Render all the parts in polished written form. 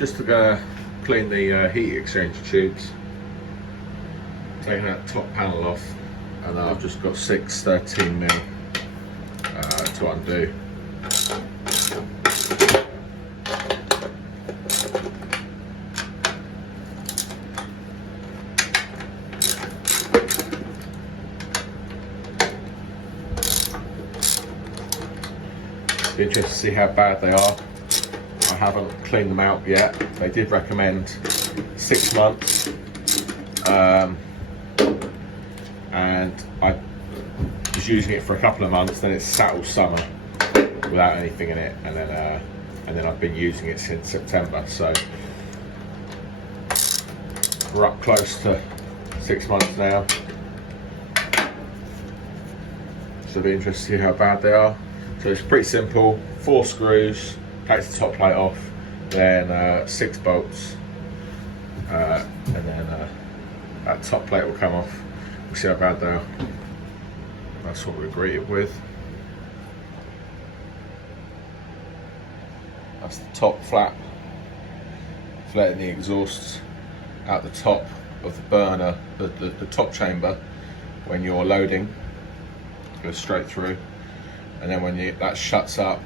Just to clean the heat exchanger tubes, taking that top panel off, and then I've just got 6 13mm to undo. Be interested to see how bad they are. I haven't cleaned them out yet. They did recommend 6 months, and I was using it for a couple of months. Then it sat all summer without anything in it, and then I've been using it since September. So we're up close to 6 months now. So it'll be interesting to see how bad they are. So it's pretty simple: 4 screws, takes the top plate off, then 6 bolts, and then that top plate will come off. We'll see how bad they are. That's what we're greeted with. That's the top flap, it's letting the exhaust out the top of the burner, the top chamber, when you're loading. It goes straight through, and then when that shuts up,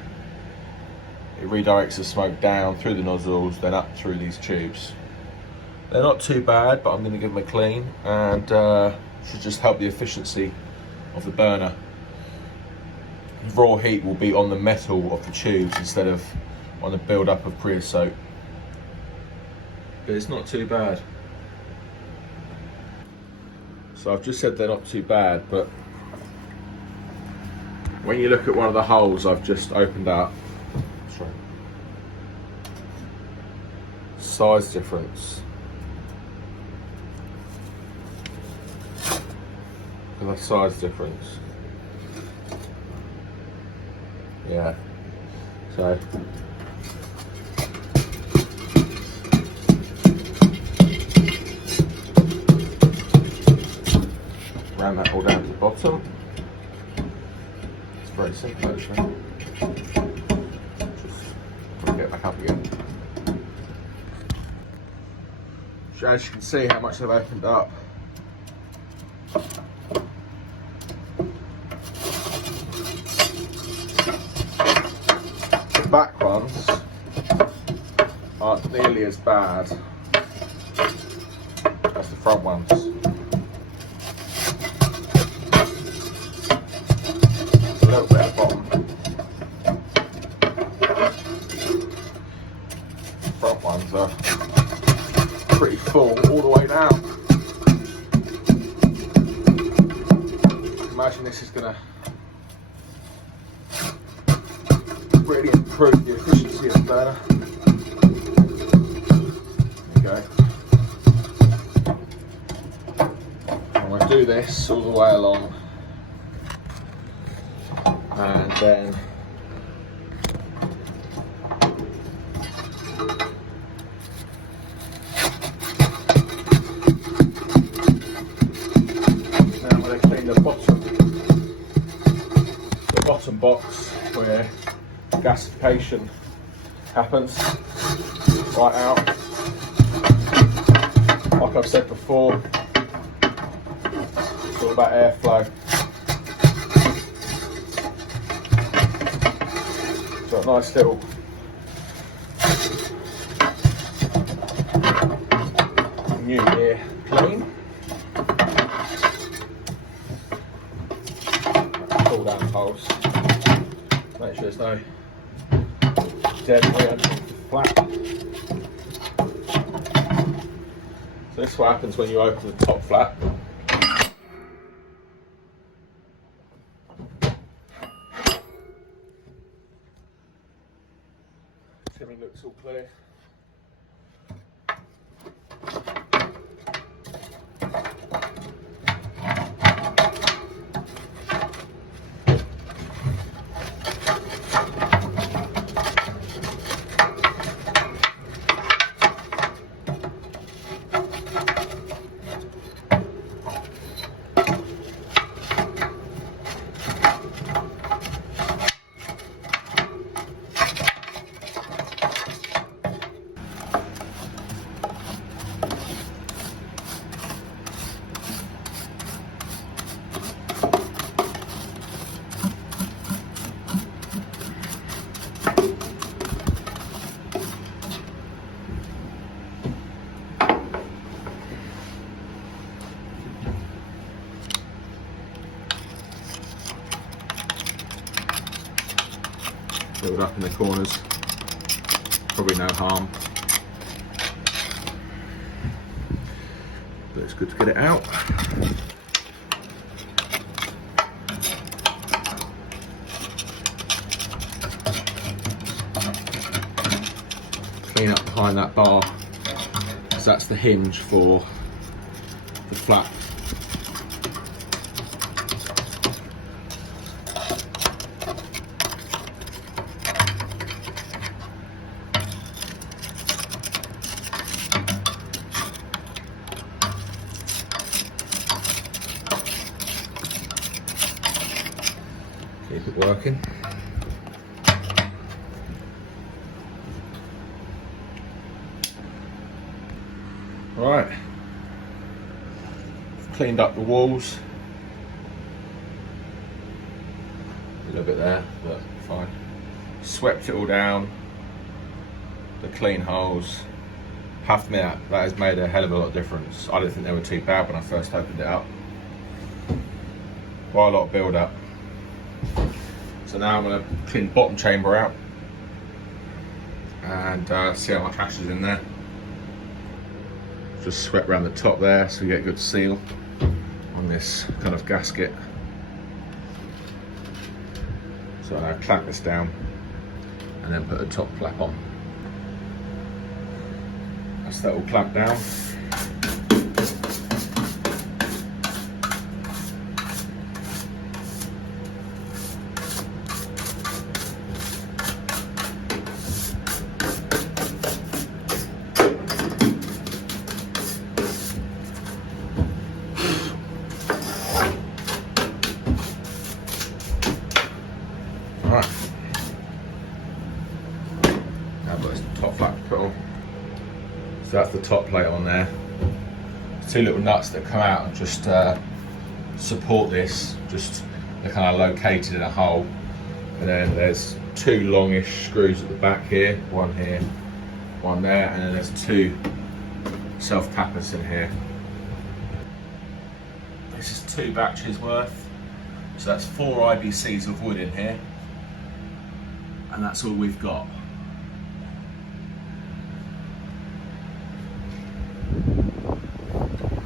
it redirects the smoke down through the nozzles, then up through these tubes. They're not too bad, but I'm going to give them a clean, and should just help the efficiency of the burner. Raw heat will be on the metal of the tubes instead of on the build-up of creosote. But it's not too bad. So I've just said they're not too bad, but when you look at one of the holes I've just opened up, size difference. Look at the size difference. Yeah. So ram that all down to the bottom. It's very simple actually. Just get back up again. So as you can see how much they've opened up. The back ones aren't nearly as bad as the front ones. A little bit at the bottom. The front ones are pretty full all the way down. Imagine this is going to really improve the efficiency of the burner. There you go. I'm going to do this all the way along, and then bottom box where gasification happens, right out. Like I've said before, it's all about airflow. So a nice little new year clean. Pull down the holes. Make sure there's no debris underneath the flap. So this is what happens when you open the top flap. Everything looks all clear. Build up in the corners, probably no harm, but it's good to get it out. Clean up behind that bar, because that's the hinge for the flap. Keep it working. Right, cleaned up the walls. A little bit there, but fine. Swept it all down. The clean holes. Have to admit that has made a hell of a lot of difference. I didn't think they were too bad when I first opened it up. Quite a lot of build up. So now I'm going to clean the bottom chamber out and see how much ash is in there. Just swept around the top there so we get a good seal on this kind of gasket. So I clamp this down and then put a top flap on. That's that all clamped down. Right, now I've got this top flap to put on. So that's the top plate on there. Two little nuts that come out and just support this. They're kind of located in a hole. And then there's two longish screws at the back here, one there, and then there's two self-tappers in here. This is 2 batches worth. So that's 4 IBCs of wood in here. And that's all we've got.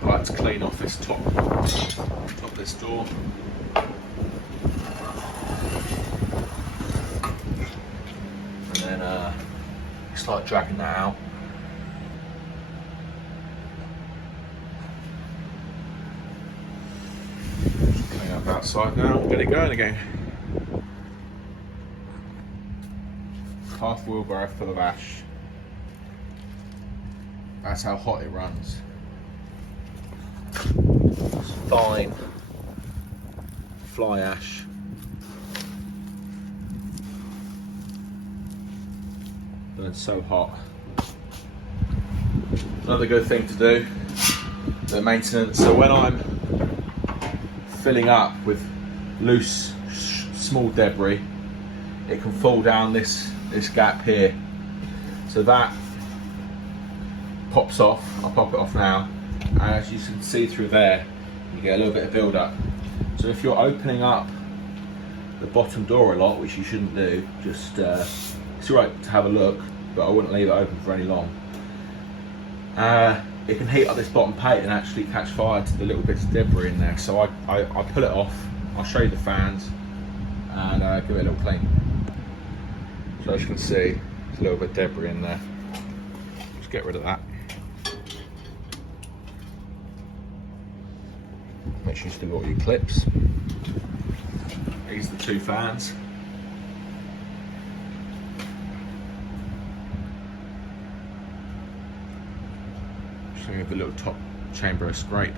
I like to clean off this top of this door. And then start dragging that out. Just clean up outside now, get it going again. Half wheelbarrow full of ash. That's how hot it runs. It's fine fly ash. Burns so hot. Another good thing to do, the maintenance. So when I'm filling up with loose, small debris, it can fall down this gap here. So that pops off. I'll pop it off now. And as you can see through there, you get a little bit of build up. So if you're opening up the bottom door a lot, which you shouldn't do, just it's alright to have a look, but I wouldn't leave it open for any long. It can heat up this bottom plate and actually catch fire to the little bits of debris in there. So I pull it off. I'll show you the fans and give it a little clean. So as you can see, there's a little bit of debris in there. Just get rid of that. Make sure you still got all your clips. These are the 2 fans. Just give the little top chamber a scrape.